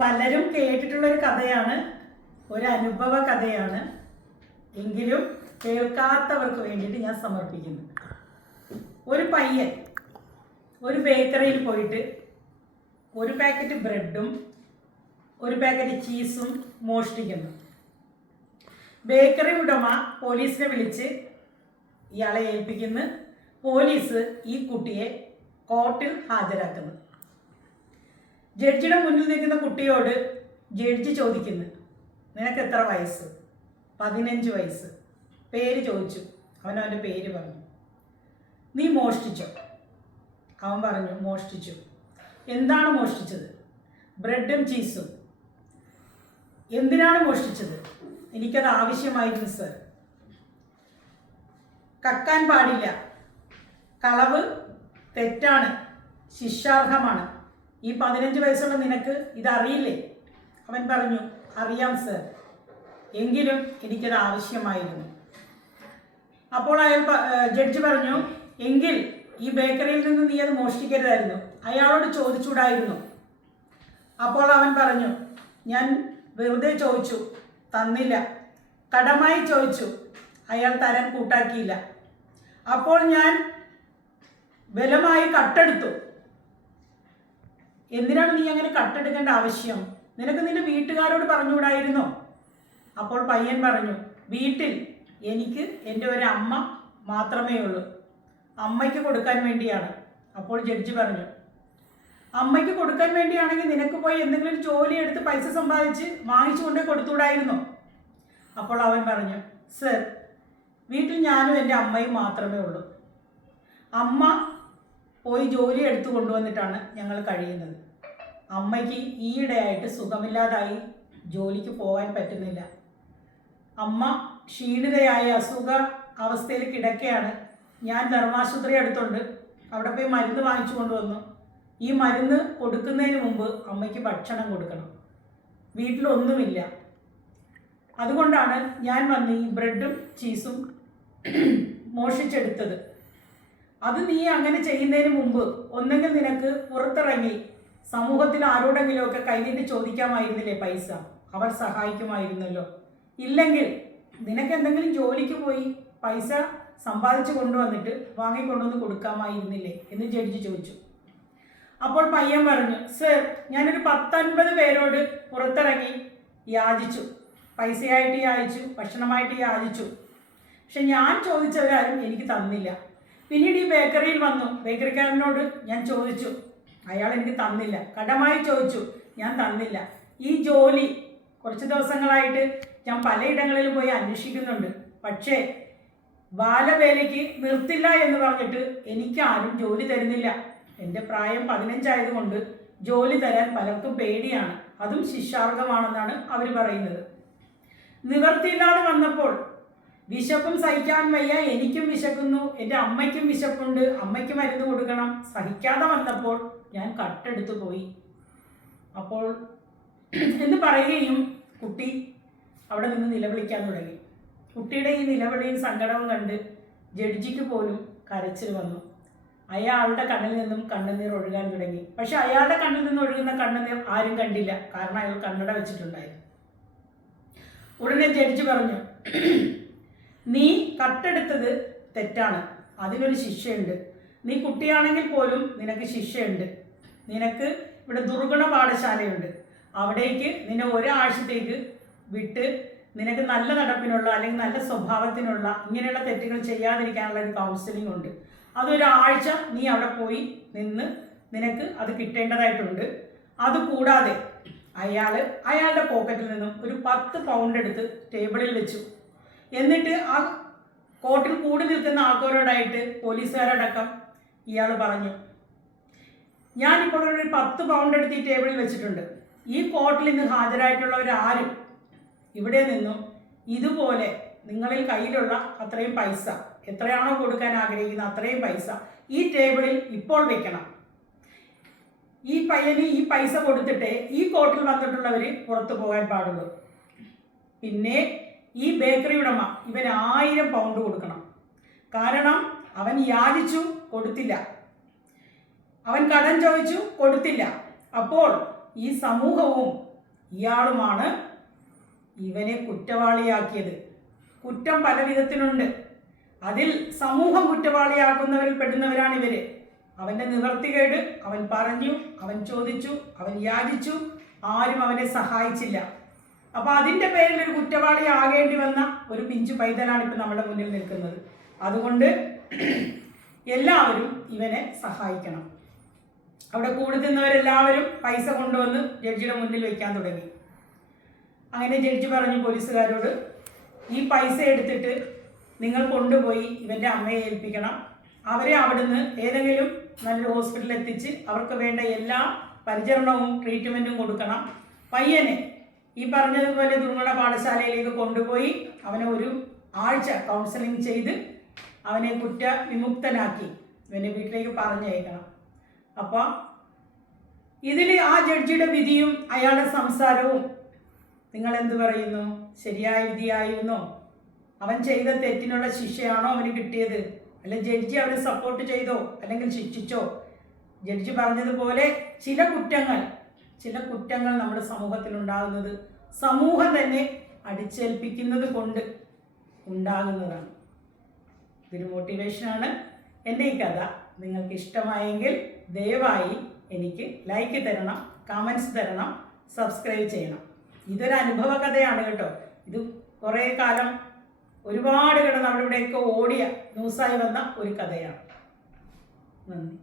പലരും കേട്ടിട്ടുള്ളൊരു കഥയാണ്, ഒരു അനുഭവ കഥയാണ്. എങ്കിലും കേൾക്കാത്തവർക്ക് വേണ്ടിയിട്ട് ഞാൻ സമർപ്പിക്കുന്നു. ഒരു പയ്യൻ ഒരു ബേക്കറിയിൽ പോയിട്ട് ഒരു പാക്കറ്റ് ബ്രെഡും ഒരു പാക്കറ്റ് ചീസും മോഷ്ടിക്കുന്നു. ബേക്കറി ഉടമ പോലീസിനെ വിളിച്ച് ഇയാളെ ഏൽപ്പിക്കുന്നു. പോലീസ് ഈ കുട്ടിയെ കോർട്ടിൽ ഹാജരാക്കുന്നു. ജഡ്ജിയുടെ മുന്നിൽ നിൽക്കുന്ന കുട്ടിയോട് ജഡ്ജി ചോദിക്കുന്നു, നിനക്ക് എത്ര വയസ്സ്? 15 വയസ്സ്. പേര് ചോദിച്ചു. അവൻ്റെ പേര് പറഞ്ഞു. നീ മോഷ്ടിച്ചോ? അവൻ പറഞ്ഞു, മോഷ്ടിച്ചു. എന്താണ് മോഷ്ടിച്ചത്? ബ്രെഡും ചീസും. എന്തിനാണ് മോഷ്ടിച്ചത്? എനിക്കത് ആവശ്യമായിരുന്നു സർ. കക്കാൻ പാടില്ല, കളവ് തെറ്റാണ്, ശിക്ഷാർഹമാണ്. ഈ 15 വയസ്സുള്ള നിനക്ക് ഇതറിയില്ലേ? അവൻ പറഞ്ഞു, അറിയാം സർ, എങ്കിലും എനിക്കത് ആവശ്യമായിരുന്നു. അപ്പോൾ ജഡ്ജി പറഞ്ഞു, എങ്കിൽ ഈ ബേക്കറിയിൽ നിന്ന് നീ അത് മോഷ്ടിക്കരുതായിരുന്നു, അയാളോട് ചോദിച്ചൂടായിരുന്നു. അപ്പോൾ അവൻ പറഞ്ഞു, ഞാൻ വെറുതെ ചോദിച്ചു, തന്നില്ല. കടമായി ചോദിച്ചു, അയാൾ തരാൻ കൂട്ടാക്കിയില്ല. അപ്പോൾ ഞാൻ ബലമായി കട്ടെടുത്തു. എന്തിനാണ് നീ അങ്ങനെ കട്ടെടുക്കേണ്ട ആവശ്യം? നിനക്ക് നിന്റെ വീട്ടുകാരോട് പറഞ്ഞുകൂടായിരുന്നോ? അപ്പോൾ പയ്യൻ പറഞ്ഞു, വീട്ടിൽ എനിക്ക് എൻ്റെ ഒരു അമ്മ മാത്രമേ ഉള്ളൂ, അമ്മയ്ക്ക് കൊടുക്കാൻ വേണ്ടിയാണ്. അപ്പോൾ ജഡ്ജി പറഞ്ഞു, അമ്മയ്ക്ക് കൊടുക്കാൻ വേണ്ടിയാണെങ്കിൽ നിനക്ക് പോയി എന്തെങ്കിലും ഒരു ജോലി എടുത്ത് പൈസ സമ്പാദിച്ച് വാങ്ങിച്ചു കൊണ്ടേ കൊടുത്തുകൂടായിരുന്നു. അപ്പോൾ അവൻ പറഞ്ഞു, സർ, വീട്ടിൽ ഞാനും എൻ്റെ അമ്മയും മാത്രമേ ഉള്ളൂ. അമ്മ പോയി ജോലി എടുത്തു കൊണ്ടുവന്നിട്ടാണ് ഞങ്ങൾ കഴിയുന്നത്. അമ്മയ്ക്ക് ഈയിടെയായിട്ട് സുഖമില്ലാതായി, ജോലിക്ക് പോകാൻ പറ്റുന്നില്ല. അമ്മ ക്ഷീണിതയായ അസുഖ അവസ്ഥയിൽ കിടക്കുകയാണ്. ഞാൻ ധർമാശുപത്രി അടുത്തുണ്ട്, അവിടെ പോയി മരുന്ന് വാങ്ങിച്ചു കൊണ്ടുവന്നു. ഈ മരുന്ന് കൊടുക്കുന്നതിന് മുമ്പ് അമ്മയ്ക്ക് ഭക്ഷണം കൊടുക്കണം. വീട്ടിലൊന്നുമില്ല. അതുകൊണ്ടാണ് ഞാൻ വന്ന് ഈ ബ്രെഡും ചീസും മോഷിച്ചെടുത്തത്. അത് നീ അങ്ങനെ ചെയ്യുന്നതിന് മുമ്പ് ഒന്നെങ്കിൽ നിനക്ക് പുറത്തിറങ്ങി സമൂഹത്തിൽ ആരോടെങ്കിലുമൊക്കെ കൈനീട്ടി ചോദിക്കാമായിരുന്നില്ലേ പൈസ? അവർ സഹായിക്കുമായിരുന്നല്ലോ. ഇല്ലെങ്കിൽ നിനക്ക് എന്തെങ്കിലും ജോലിക്ക് പോയി പൈസ സമ്പാദിച്ചു കൊണ്ടുവന്നിട്ട് വാങ്ങിക്കൊണ്ടുവന്ന് കൊടുക്കാമായിരുന്നില്ലേ എന്ന് ജഡ്ജി ചോദിച്ചു. അപ്പോൾ പയ്യൻ പറഞ്ഞു, സർ, ഞാനൊരു 10-50 പേരോട് പുറത്തിറങ്ങി യാചിച്ചു, പൈസയായിട്ട് യാചിച്ചു, ഭക്ഷണമായിട്ട് യാചിച്ചു. പക്ഷെ ഞാൻ ചോദിച്ചവരാരും എനിക്ക് തന്നില്ല. പിന്നീട് ഈ ബേക്കറിയിൽ വന്നു, ബേക്കറിക്കാരനോട് ഞാൻ ചോദിച്ചു, അയാൾ എനിക്ക് തന്നില്ല. കടമായി ചോദിച്ചു, ഞാൻ തന്നില്ല. ഈ ജോലി കുറച്ച് ദിവസങ്ങളായിട്ട് ഞാൻ പലയിടങ്ങളിലും പോയി അന്വേഷിക്കുന്നുണ്ട്, പക്ഷേ ബാലവേലയ്ക്ക് നിർത്തില്ല എന്ന് പറഞ്ഞിട്ട് എനിക്കാരും ജോലി തരുന്നില്ല. എൻ്റെ പ്രായം 15 ആയതുകൊണ്ട് ജോലി തരാൻ പലർക്കും പേടിയാണ്, അതും ശിക്ഷാർഹമാണെന്നാണ് അവർ പറയുന്നത്. നിവർത്തിയില്ലാതെ വന്നപ്പോൾ വിശപ്പും സഹിക്കാൻ വയ്യ, എനിക്കും വിശക്കുന്നു, എൻ്റെ അമ്മയ്ക്കും വിശപ്പുണ്ട്, അമ്മയ്ക്ക് മരുന്ന് കൊടുക്കണം. സഹിക്കാതെ വന്നപ്പോൾ ഞാൻ കട്ടെടുത്തു പോയി. അപ്പോൾ എന്ന് പറയുകയും കുട്ടി അവിടെ നിന്ന് നിലവിളിക്കാൻ തുടങ്ങി. കുട്ടിയുടെ ഈ നിലവിളിയും സങ്കടവും കണ്ട് ജഡ്ജിക്ക് പോലും കരച്ചിൽ വന്നു. അയാളുടെ കണ്ണിൽ നിന്നും കണ്ണുനീർ ഒഴുകാൻ തുടങ്ങി. പക്ഷെ അയാളുടെ കണ്ണിൽ നിന്ന് ഒഴുകുന്ന കണ്ണുനീർ ആരും കണ്ടില്ല, കാരണം അയാൾ കണ്ണട വെച്ചിട്ടുണ്ടായിരുന്നു. ഉടനെ ജഡ്ജി പറഞ്ഞു, നീ കട്ടെടുത്തത് തെറ്റാണ്, അതിനൊരു ശിക്ഷയുണ്ട്. നീ കുട്ടിയാണെങ്കിൽ പോലും നിനക്ക് ശിക്ഷയുണ്ട്. നിനക്ക് ഇവിടെ ദുർഗുണ പാഠശാലയുണ്ട്, അവിടേക്ക് നിന്നെ ഒരാഴ്ചത്തേക്ക് വിട്ട് നിനക്ക് നല്ല നടപ്പിനുള്ള അല്ലെങ്കിൽ നല്ല സ്വഭാവത്തിനുള്ള ഇങ്ങനെയുള്ള തെറ്റുകൾ ചെയ്യാതിരിക്കാനുള്ള ഒരു കൗൺസിലിംഗ് ഉണ്ട്. അതൊരാഴ്ച നീ അവിടെ പോയി നിന്ന് നിനക്ക് അത് കിട്ടേണ്ടതായിട്ടുണ്ട്. അതുകൂടാതെ അയാളുടെ പോക്കറ്റിൽ നിന്നും ഒരു 10 പൗണ്ട് എടുത്ത് ടേബിളിൽ വെച്ചു. എന്നിട്ട് ആ കോർട്ടിൽ കൂടി നിൽക്കുന്ന ആൾക്കാരോടായിട്ട് പോലീസുകാരടക്കം ഇയാൾ പറഞ്ഞു, ഞാനിപ്പോൾ ഒരു 10 പൗണ്ട് എടുത്ത് ഈ ടേബിളിൽ വെച്ചിട്ടുണ്ട്. ഈ കോർട്ടിൽ ഇന്ന് ഹാജരായിട്ടുള്ളവരാരും ഇവിടെ നിന്നും ഇതുപോലെ നിങ്ങളിൽ കയ്യിലുള്ള അത്രയും പൈസ, എത്രയാണോ കൊടുക്കാൻ ആഗ്രഹിക്കുന്ന അത്രയും പൈസ ഈ ടേബിളിൽ ഇപ്പോൾ വെക്കണം. ഈ പയ്യന് ഈ പൈസ കൊടുത്തിട്ടേ ഈ കോർട്ടിൽ വന്നിട്ടുള്ളവർ പുറത്തു പോകാൻ പാടുള്ളൂ. പിന്നെ ഈ ബേക്കറി ഉടമ ഇവന് 1000 പൗണ്ട് കൊടുക്കണം. കാരണം അവൻ യാചിച്ചു, കൊടുത്തില്ല. അവൻ കടം ചോദിച്ചു, കൊടുത്തില്ല. അപ്പോൾ ഈ സമൂഹവും ഇയാളുമാണ് ഇവനെ കുറ്റവാളിയാക്കിയത്. കുറ്റം പല വിധത്തിലുണ്ട്. അതിൽ സമൂഹം കുറ്റവാളിയാക്കുന്നവരിൽ പെടുന്നവരാണ് ഇവര്. അവൻ്റെ നിവർത്തികേട്, അവൻ പറഞ്ഞു, അവൻ ചോദിച്ചു, അവൻ യാചിച്ചു, ആരും അവനെ സഹായിച്ചില്ല. അപ്പോൾ അതിൻ്റെ പേരിൽ ഒരു കുറ്റവാളി ആകേണ്ടി വന്ന ഒരു പിഞ്ചു പൈതലാണ് ഇപ്പം നമ്മുടെ മുന്നിൽ നിൽക്കുന്നത്. അതുകൊണ്ട് എല്ലാവരും ഇവനെ സഹായിക്കണം. അവിടെ കൂടി നിന്നവരെല്ലാവരും പൈസ കൊണ്ടുവന്ന് ജഡ്ജിയുടെ മുന്നിൽ വയ്ക്കാൻ തുടങ്ങി. അങ്ങനെ ജഡ്ജി പറഞ്ഞു പോലീസുകാരോട്, ഈ പൈസ എടുത്തിട്ട് നിങ്ങൾ കൊണ്ടുപോയി ഇവൻ്റെ അമ്മയെ ഏൽപ്പിക്കണം. അവരെ അവിടുന്ന് ഏതെങ്കിലും നല്ലൊരു ഹോസ്പിറ്റലിൽ എത്തിച്ച് അവർക്ക് വേണ്ട എല്ലാ പരിചരണവും ട്രീറ്റ്മെൻറ്റും കൊടുക്കണം. പയ്യനെ ഈ പറഞ്ഞതുപോലെ ദുർഘട പാഠശാലയിലേക്ക് കൊണ്ടുപോയി അവനെ ഒരു ആഴ്ച കൗൺസിലിംഗ് ചെയ്ത് അവനെ കുറ്റവിമുക്തനാക്കി ഇവൻ്റെ വീട്ടിലേക്ക് പറഞ്ഞയക്കണം. അപ്പോൾ ഇതിൽ ആ ജഡ്ജിയുടെ വിധിയും അയാളുടെ സംസാരവും നിങ്ങൾ എന്ത് പറയുന്നു? ശരിയായ വിധിയായിരുന്നോ? അവൻ ചെയ്ത തെറ്റിനുള്ള ശിക്ഷയാണോ അവന് കിട്ടിയത്? അല്ല ജഡ്ജി അവനെ സപ്പോർട്ട് ചെയ്തോ അല്ലെങ്കിൽ ശിക്ഷിച്ചോ? ജഡ്ജി പറഞ്ഞതുപോലെ ചില കുറ്റങ്ങൾ നമ്മുടെ സമൂഹത്തിൽ ഉണ്ടാകുന്നത് സമൂഹം തന്നെ അടിച്ചേൽപ്പിക്കുന്നത് കൊണ്ട് ഉണ്ടാകുന്നതാണ്. ഇതൊരു മോട്ടിവേഷനാണ്. എൻ്റെ ഈ കഥ നിങ്ങൾക്ക് ഇഷ്ടമായെങ്കിൽ ദയവായി എനിക്ക് ലൈക്ക് തരണം, കമൻസ് തരണം, സബ്സ്ക്രൈബ് ചെയ്യണം. ഇതൊരു അനുഭവ കഥയാണ് കേട്ടോ. ഇത് കുറേ കാലം ഒരുപാട് കിടന്ന് അവിടെ ഇവിടെയൊക്കെ ഓടിയ ന്യൂസായി വന്ന ഒരു കഥയാണ്. നന്ദി.